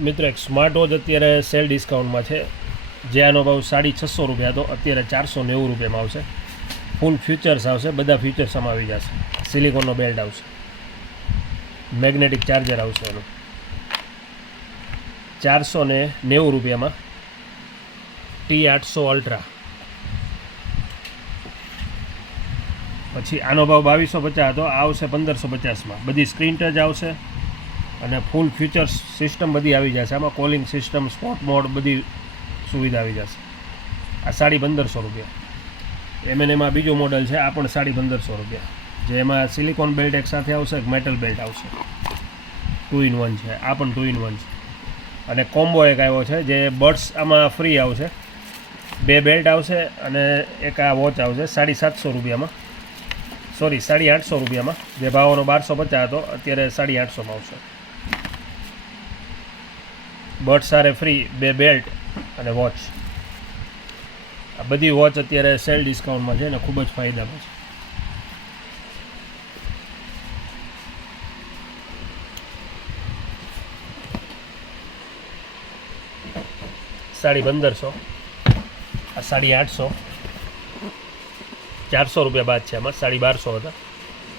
મિત્રો એક smart watch અત્યારે સેલ ડિસ્કાઉન્ટમાં છે, જે આનો ભાવ 650 રૂપિયા હતો, અત્યારે 490 રૂપિયામાં આવશે. ફૂલ ફ્યુચર્સ આવશે, બધા ફ્યુચર્સ આમાં આવી જશે. સિલિકોનનો બેલ્ટ આવશે, મેગ્નેટિક ચાર્જર આવશે એનું 490 રૂપિયામાં. T800 ultra. પછી આનો ભાવ 2250 હતો, આ આવશે 1550માં. બધી સ્ક્રીન ટચ આવશે અને ફૂલ ફ્યુચર્સ સિસ્ટમ બધી આવી જશે આમાં. કોલિંગ સિસ્ટમ, સ્પોટ મોડ, બધી સુવિધા આવી જશે. આ 1550 રૂપિયા. એમાં બીજું મોડલ છે, આ પણ 1550 રૂપિયા, જેમાં સિલિકોન બેલ્ટ એક સાથે આવશે, એક મેટલ બેલ્ટ આવશે. 2 in 1 છે, આ પણ 2 in 1 છે. અને કોમ્બો એક આવ્યો છે, જે બડ્સ આમાં ફ્રી આવશે. 2 બેલ્ટ આવશે અને એક આ વોચ આવશે 750 રૂપિયામાં. સોરી, 850 રૂપિયામાં. જે ભાવનો 1250 હતો, અત્યારે 850માં આવશે. બડ સારે ફ્રી, 2 બેલ્ટ અને વોચ. આ બધી વોચ અત્યારે સેલ ડિસ્કાઉન્ટમાં છે અને ખૂબ જ ફાયદામાં છે. $1550, આ 850, 400 રૂપિયા બાદ છે આમાં. 1250 હતા.